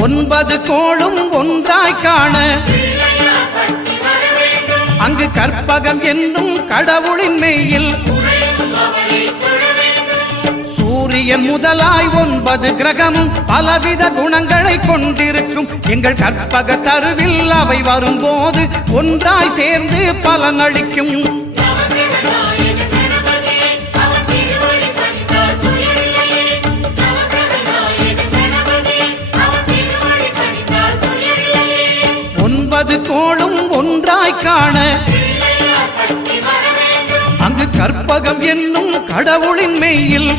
9 கோளும் ஒன்றாய் காண அங்கு கற்பகம் என்னும் கடவுளின் மெய்யில் சூரியன் முதலாய் 9 கிரகமும் பலவித குணங்களை கொண்டிருக்கும் எங்கள் கற்பக தருவில் அவை வரும்போது ஒன்றாய் சேர்ந்து பலனளிக்கும். கோளும் ஒன்றாய் காண அங்கு கற்பகம் என்னும் கடவுளின் மெய்யில்